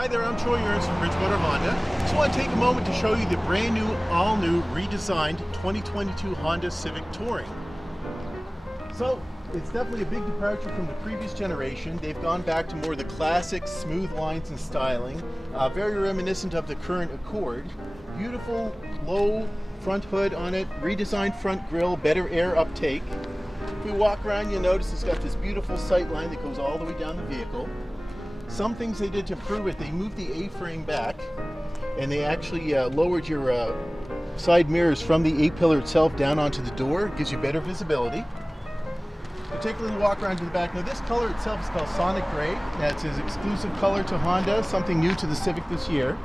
Hi there, I'm Troy Ernst from Bridgewater Honda. Just want to take a moment to show you the brand new, all-new, redesigned 2022 Honda Civic Touring. So, it's definitely a big departure from the previous generation. They've gone back to more of the classic smooth lines and styling, very reminiscent of the current Accord. Beautiful, low front hood on it, redesigned front grille, better air uptake. If we walk around, you'll notice it's got this beautiful sight line that goes all the way down the vehicle. Some things they did to improve it, they moved the A-frame back and they actually lowered your side mirrors from the A-pillar itself down onto the door. It gives you better visibility. Particularly walk around to the back. Now this color itself is called Sonic Gray. That's his exclusive color to Honda, something new to the Civic this year.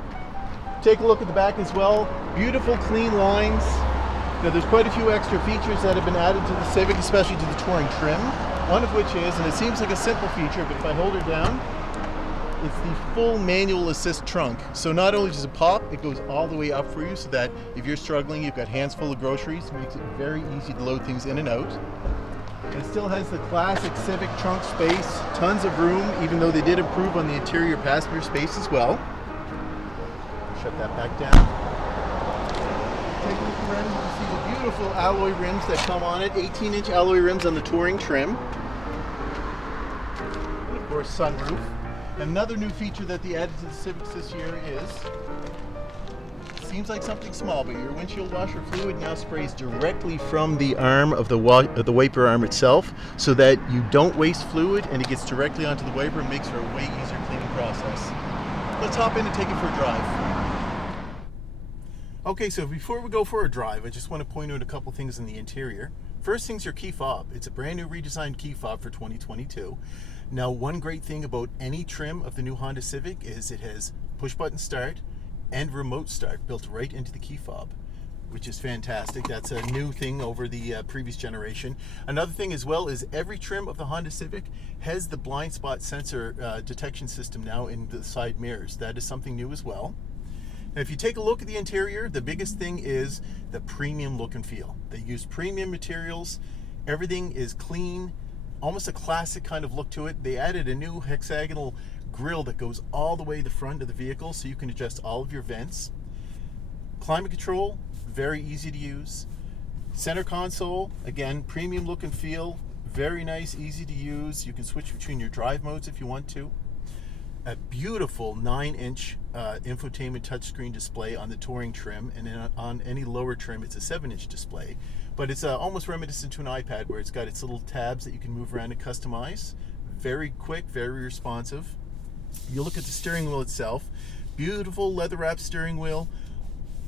Take a look at the back as well. Beautiful clean lines. Now there's quite a few extra features that have been added to the Civic, especially to the Touring trim. One of which is, and it seems like a simple feature, but if I hold her down, it's the full manual assist trunk. So not only does it pop, it goes all the way up for you so that if you're struggling, you've got hands full of groceries. It makes it very easy to load things in and out. It still has the classic Civic trunk space, tons of room, even though they did improve on the interior passenger space as well. Shut that back down. Take a look around, you can see the beautiful alloy rims that come on it, 18-inch alloy rims on the Touring trim. And of course, sunroof. Another new feature that they added to the Civics this year is, seems like something small, but your windshield washer fluid now sprays directly from the arm of the wiper arm itself, so that you don't waste fluid and it gets directly onto the wiper and makes for a way easier cleaning process. Let's hop in and take it for a drive. Okay, so before we go for a drive, I just want to point out a couple things in the interior. First thing's your key fob. It's a brand new redesigned key fob for 2022. Now, one great thing about any trim of the new Honda Civic is it has push button start and remote start built right into the key fob, which is fantastic. That's a new thing over the previous generation. Another thing as well is every trim of the Honda Civic has the blind spot sensor detection system now in the side mirrors. That is something new as well. Now, if you take a look at the interior, the biggest thing is the premium look and feel. They use premium materials. Everything is clean, almost a classic kind of look to it. They added a new hexagonal grille that goes all the way to the front of the vehicle so you can adjust all of your vents. Climate control, very easy to use. Center console, again, premium look and feel, very nice, easy to use. You can switch between your drive modes if you want to. A beautiful 9-inch infotainment touchscreen display on the Touring trim, and then on any lower trim it's a 7-inch display. But it's almost reminiscent to an iPad, where it's got its little tabs that you can move around and customize. Very quick, very responsive. You look at the steering wheel itself, beautiful leather-wrapped steering wheel.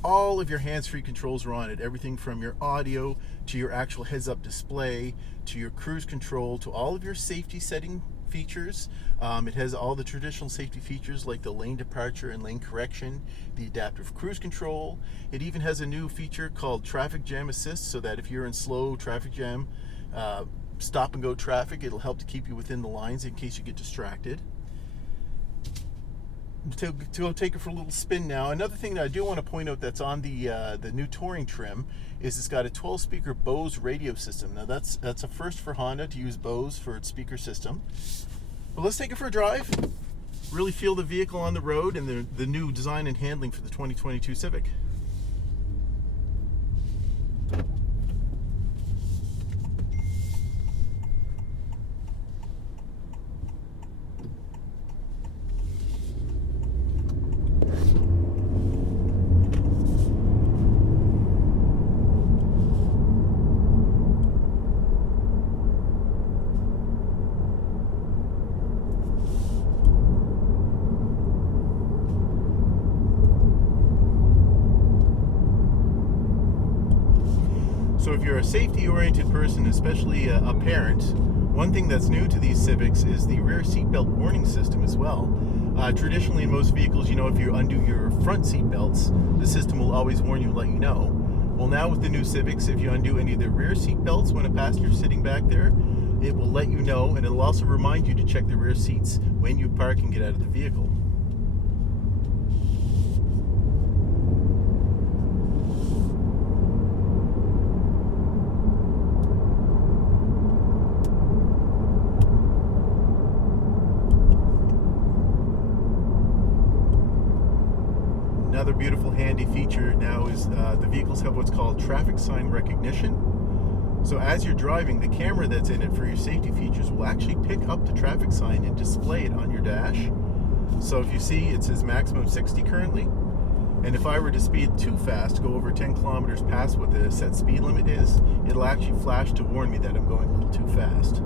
All of your hands-free controls are on it. Everything from your audio to your actual heads-up display to your cruise control to all of your safety setting features. It has all the traditional safety features like the lane departure and lane correction, the adaptive cruise control. It even has a new feature called traffic jam assist, so that if you're in slow traffic jam, stop and go traffic, it'll help to keep you within the lines in case you get distracted. To go take it for a little spin now. Another thing that I do want to point out that's on the new Touring trim is it's got a 12-speaker Bose radio system. Now that's a first for Honda to use Bose for its speaker system. But let's take it for a drive. Really feel the vehicle on the road and the new design and handling for the 2022 Civic. So if you're a safety-oriented person, especially a parent, one thing that's new to these Civics is the rear seatbelt warning system as well. Traditionally in most vehicles, you know, if you undo your front seat belts, the system will always warn you and let you know. Well, now with the new Civics, if you undo any of the rear seat belts when a passenger's sitting back there, it will let you know, and it'll also remind you to check the rear seats when you park and get out of the vehicle. another beautiful handy feature now is the vehicles have what's called traffic sign recognition. So as you're driving, the camera that's in it for your safety features will actually pick up the traffic sign and display it on your dash. So if you see, it says maximum 60 currently, and if I were to speed too fast, go over 10 kilometers past what the set speed limit is, it'll actually flash to warn me that I'm going a little too fast.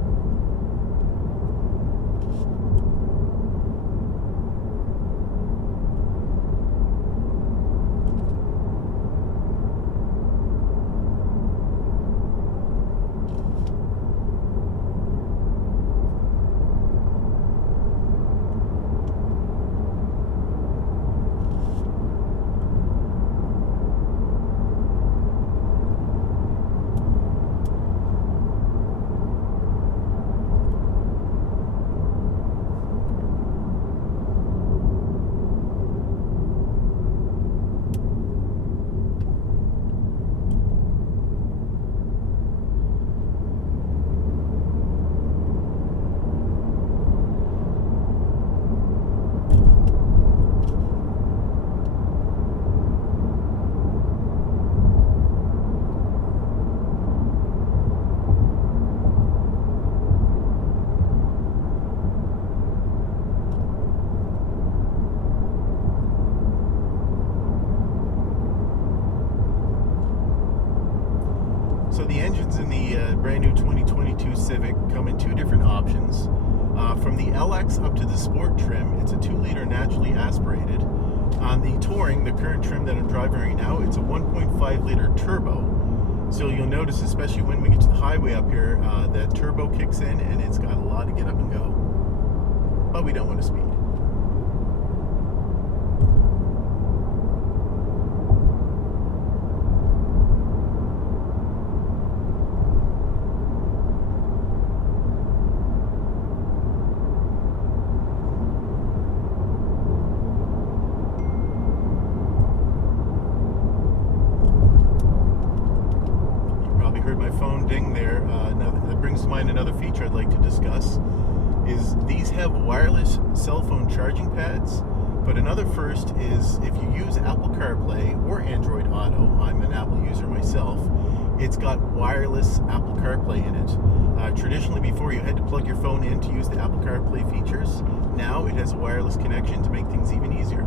So the engines in the brand new 2022 Civic come in two different options. From the LX up to the Sport trim, it's a 2-liter naturally aspirated. On the Touring, the current trim that I'm driving right now, it's a 1.5-liter turbo. So you'll notice, especially when we get to the highway up here, that turbo kicks in and it's got a lot to get up and go. But we don't want to speed. Heard my phone ding there. That brings to mind another feature I'd like to discuss is these have wireless cell phone charging pads, but another first is if you use Apple CarPlay or Android Auto, I'm an Apple user myself, it's got wireless Apple CarPlay in it. Traditionally before you had to plug your phone in to use the Apple CarPlay features. Now it has a wireless connection to make things even easier.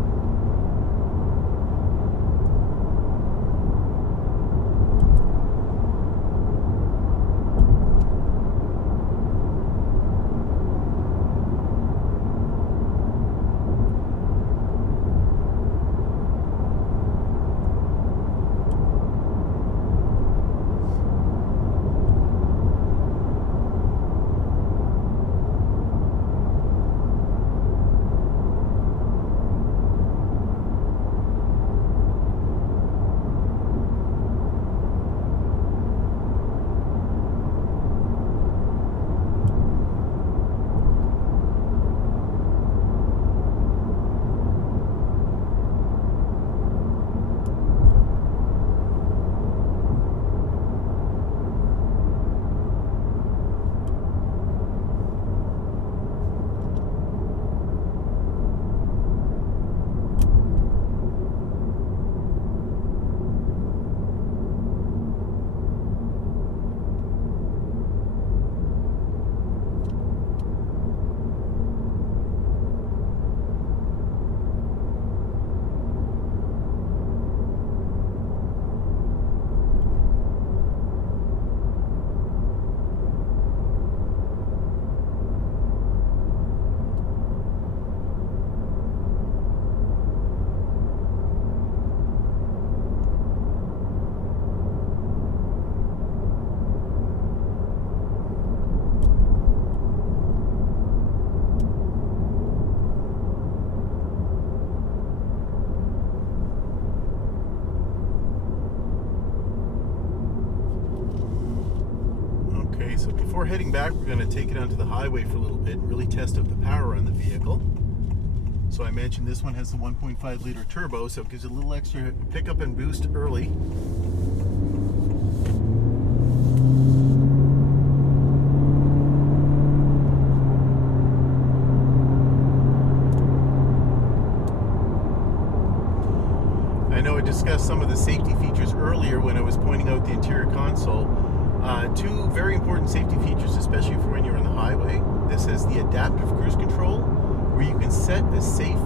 So before heading back, we're going to take it onto the highway for a little bit and really test out the power on the vehicle. So I mentioned this one has the 1.5-liter turbo, so it gives you a little extra pickup and boost early. discussed some of the safety features earlier when I was pointing out the interior console. Two very important safety features, especially for when you're on the highway. This is the adaptive cruise control, where you can set a safe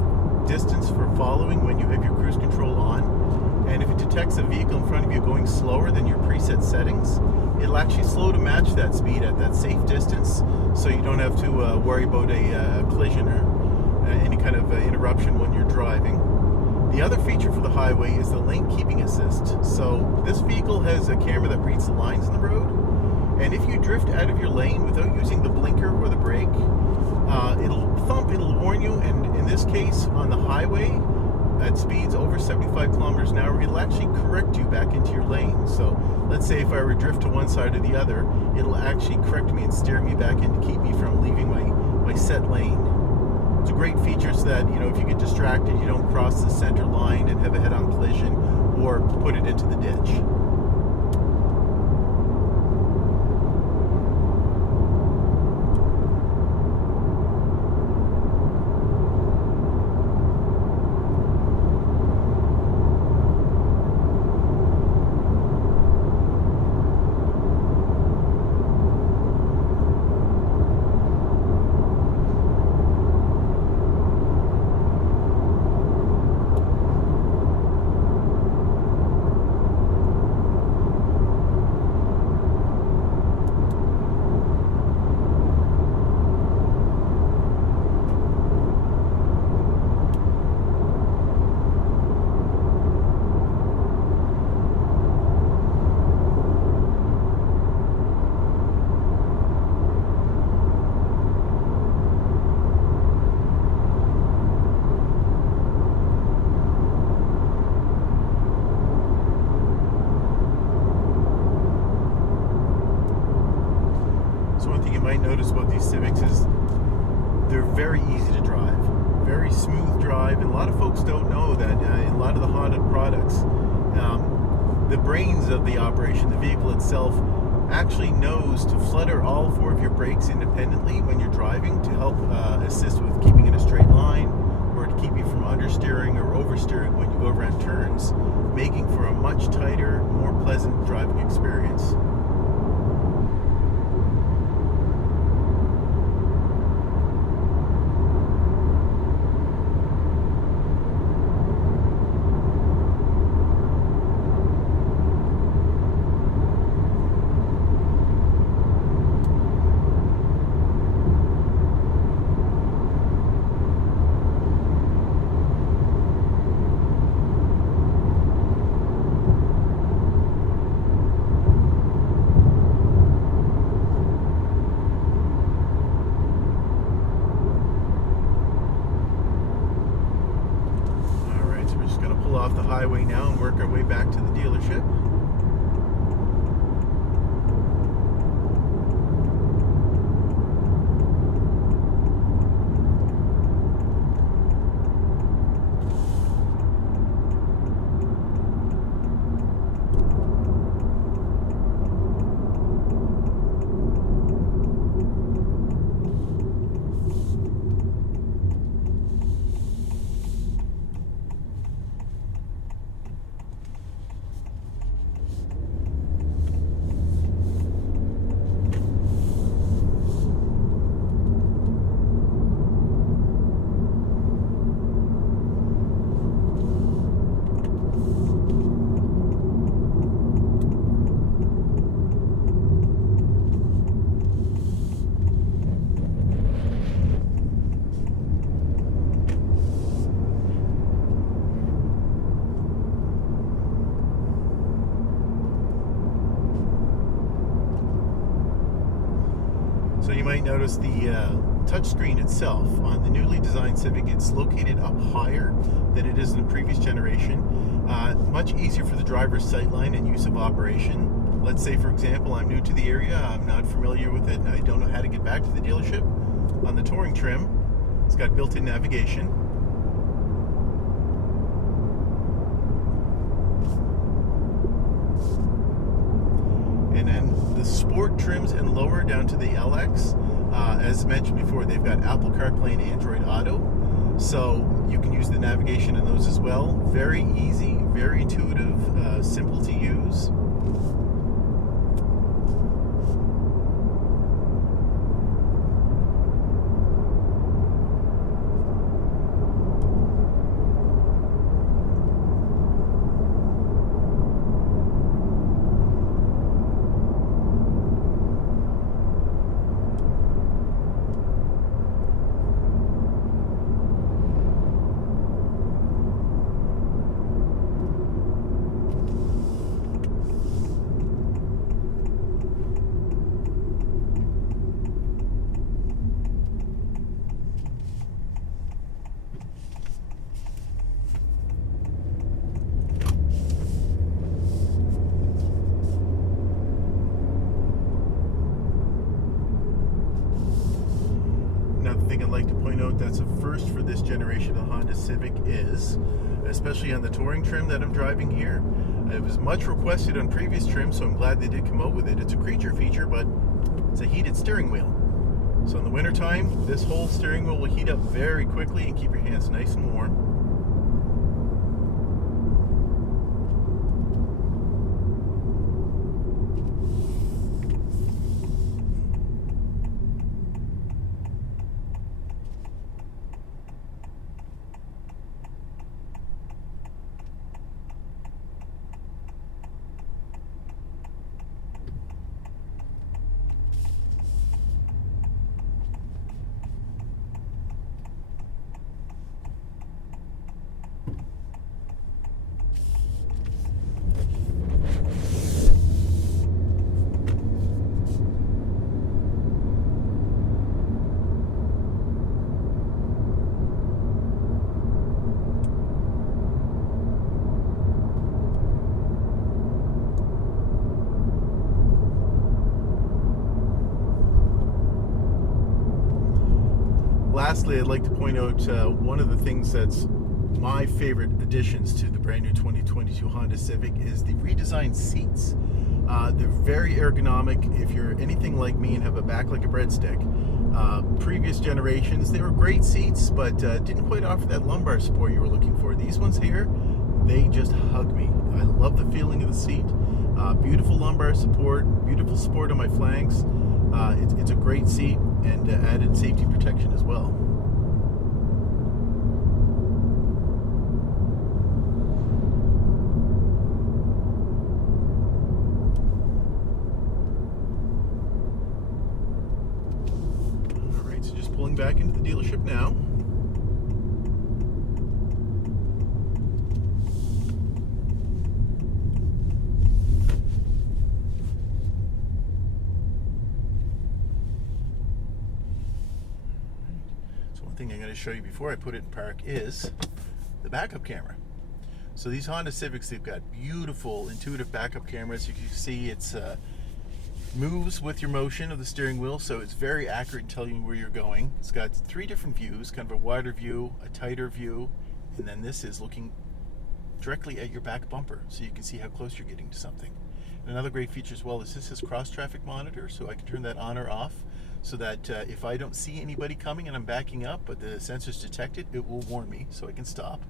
distance for following when you have your cruise control on. And if it detects a vehicle in front of you going slower than your preset settings, it'll actually slow to match that speed at that safe distance, so you don't have to worry about a collision or any kind of interruption when you're driving. The other feature for the highway is the lane keeping assist. So this vehicle has a camera that reads the lines in the road, and if you drift out of your lane without using the blinker or the brake, it'll thump, it'll warn you, and in this case, on the highway, at speeds over 75 kilometers an hour, it'll actually correct you back into your lane. So let's say if I were to drift to one side or the other, it'll actually correct me and steer me back in to keep me from leaving my set lane. It's a great feature so that, if you get distracted, you don't cross the center line and have a head-on collision or put it into the ditch. Notice about these Civics is they're very easy to drive, very smooth drive, and a lot of folks don't know that in a lot of the Honda products, the brains of the operation, the vehicle itself, actually knows to flutter all four of your brakes independently when you're driving to help assist with keeping in a straight line, or to keep you from understeering or oversteering when you go around turns, making for a much tighter, more pleasant driving experience. Off the highway now and work our way back to the dealership. So you might notice the touchscreen itself on the newly designed Civic, it's located up higher than it is in the previous generation. Much easier for the driver's sightline and use of operation. Let's say, for example, I'm new to the area, I'm not familiar with it, I don't know how to get back to the dealership. On the Touring trim, it's got built-in navigation. And then the Sport trims and lower down to the LX, as mentioned before, they've got Apple CarPlay and Android Auto. So you can use the navigation in those as well. Very easy, very intuitive, simple to use. Another thing I'd like to point out that's a first for this generation of Honda Civic is, especially on the touring trim that I'm driving here, it was much requested on previous trims, so I'm glad they did come out with it. It's a creature feature, but it's a heated steering wheel. So in the wintertime, this whole steering wheel will heat up very quickly and keep your hands nice and warm. Lastly, I'd like to point out one of the things that's my favorite additions to the brand new 2022 Honda Civic is the redesigned seats. They're very ergonomic. If you're anything like me and have a back like a breadstick, previous generations, they were great seats, but didn't quite offer that lumbar support you were looking for. These ones here, they just hug me. I love the feeling of the seat. Beautiful lumbar support, beautiful support on my flanks. It's a great seat and added safety protection as well. Alright, so just pulling back into the dealership now. Thing I'm going to show you before I put it in park is the backup camera. So these Honda Civics, they've got beautiful intuitive backup cameras. You can see it's moves with your motion of the steering wheel, so it's very accurate in telling you where you're going. It's got 3 different views, kind of a wider view, a tighter view, and then this is looking directly at your back bumper, so you can see how close you're getting to something. And another great feature as well is this is cross traffic monitor, so I can turn that on or off, so that if I don't see anybody coming and I'm backing up, but the sensors detect it, it will warn me so I can stop.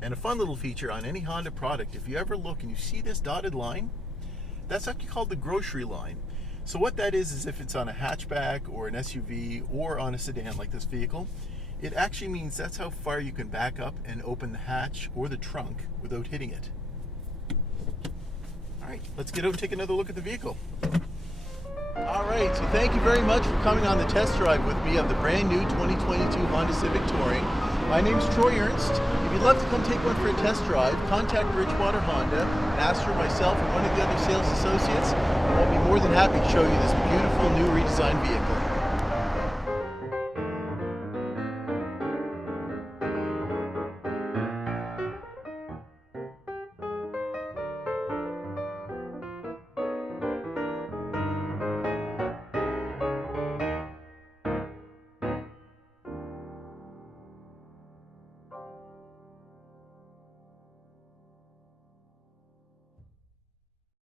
And a fun little feature on any Honda product, if you ever look and you see this dotted line, that's actually called the grocery line. So what that is if it's on a hatchback or an SUV or on a sedan like this vehicle, it actually means that's how far you can back up and open the hatch or the trunk without hitting it. All right, let's get out and take another look at the vehicle. All right, so thank you very much for coming on the test drive with me of the brand new 2022 Honda Civic Touring. My name is Troy Ernst. If you'd love to come take one for a test drive, contact Bridgewater Honda and ask for myself or one of the other sales associates, and I'll be more than happy to show you this beautiful new redesigned vehicle.